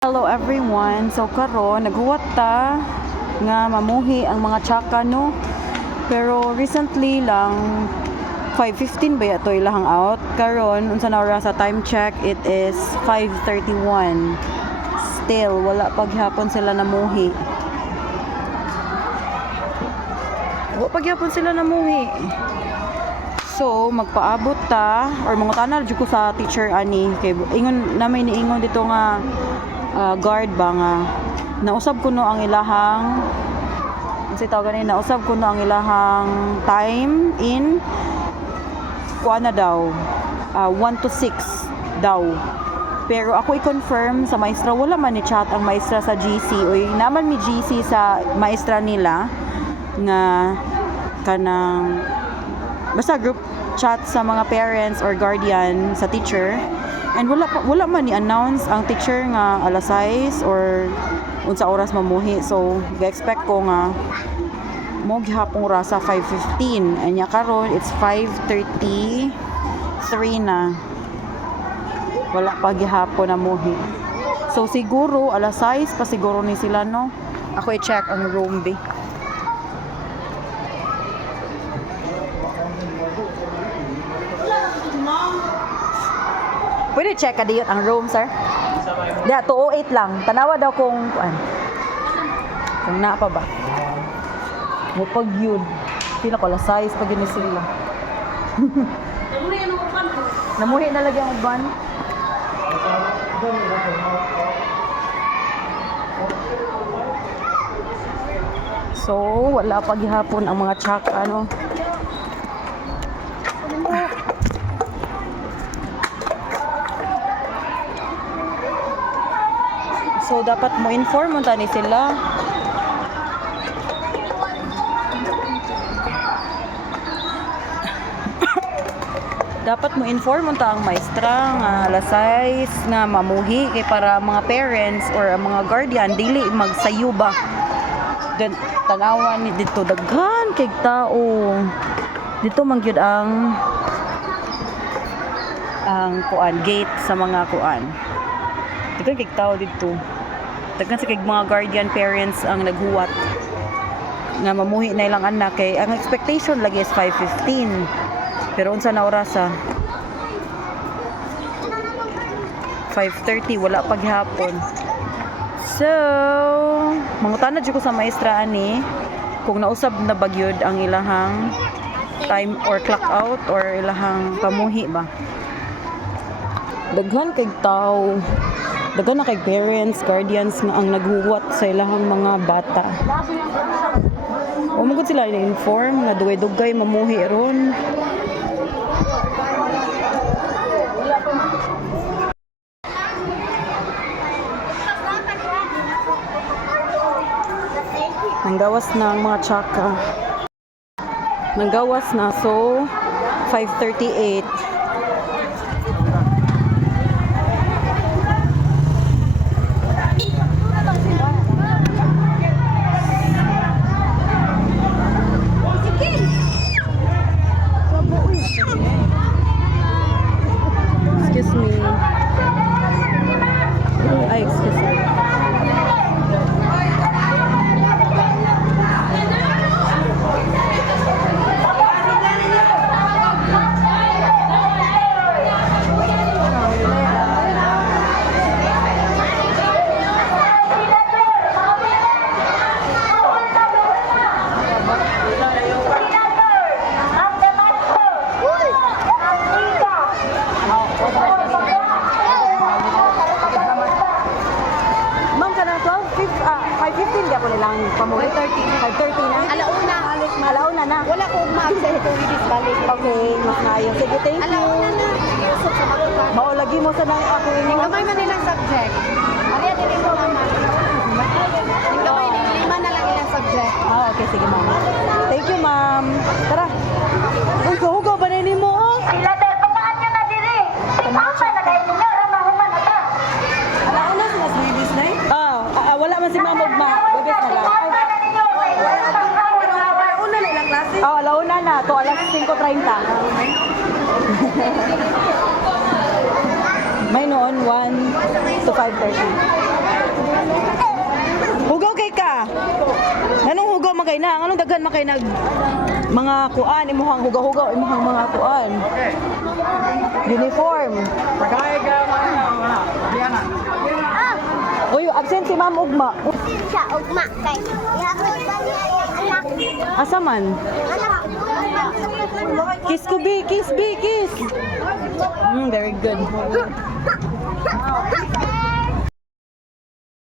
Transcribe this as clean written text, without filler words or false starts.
Hello everyone. So karon naghuwat ta nga mamuhi ang mga tsaka no. Pero recently lang 5:15 ba yato ilahang out. Karon unsa na oras sa time check, it is 5:31. Still wala paghapon sila namuhi. Wala paghapon sila namuhi. So magpaabot ta or mangutana jud ko sa teacher ani kay ingon na may niingon dito nga guard ba nga nausab ko no ang ilahang kasi tawag ganin nausab ko no ang ilahang time in kuan na daw 1 to 6 daw, pero ako i-confirm sa maestra wala man ni chat ang maestra sa GC oy naman mi GC sa maestra nila nga kanang basta group chat sa mga parents or guardian sa teacher. And wala man ni-announce ang teacher nga alas 6 or unsa oras mamuhi. So, ga-expect ko nga mo gihapon ra sa 5:15. Anya karon it's 5:33 na. Wala pa gihapon na muhi. So, siguro alas 6 pa siguro ni sila no. Ako i-check ang room B. Pwede check ka diyot ang room, sir? Diya, 208 lang. Tanawa daw kung na pa ba? Mupag yun. Sila ko, alas 6 pag yun sila. Namuhi na lagi ang uban. So, wala pa gihapon ang mga tsaka, ano? So, dapat mo inform mo tani sila. Dapat mo inform mo ta ang maestra nga alas 6 nga mamuhi kay para mga parents or mga guardian dili magsayo ba. Then tanawan ni dito daghan kay tao. Dito man gyud ang kuan gate sa mga kuan. Daghan kay tao dito. Daghan sa kay mga guardian parents ang naghuwat nga mamuhi na ilang anak kay ang expectation lagi is 5:15, pero unsa na oras 5:30 wala pa gihapon. So mangutana jud ko sa maestra ani kung nausab na bagyod ang ilahang time or clock out or ilahang pamuhi ba. Daghan kay tao, daghan na kay parents, guardians nga ang naghuwat sa ilahang mga bata. O magud sila na-inform na dugay-dugay mamuhi ron. Nanggawas na ang mga tsaka. Nanggawas na, so 5:38. Excuse me. Ay, excuse me. Ma'am, ka na 5:15 ka po nilang pamuhi? 5:30 na? Alauna. Alauna na? Wala ko mag-say to release balik. Okay, mas naayon. Sige, thank you. Alauna na. Yusuf sa mga Maulagi mo sa nang ako Yung inyo. gamay man nilang subject. Ariya din mo naman. Yung gamay, 5 na lang ilang subject. Okay, sige ma'am. Thank you ma'am. Tara. Hugaw ba na mo? Sila dahil pamaan nyo na diri. Ipapa na dahil ninyo. Ramahuman na ta. Alauna sa mas release na wala man si ma'am ugma. Gabit na lang. Ipapa na ninyo. Alauna na ilang klase? Alauna na. To alas 5:30. May noon 1 to 5:30. man kay na, anong daghan man kay nag mga kuan imuhang hugaw-hugaw imuhang mga kuan. Uniform. Uy, absent si Ma'am Ugma. Siya, ugma kay. Ihapon ba niya yung anak? Asa man? Anak. Kiss ko, B. Kiss, B. Kiss. Very good.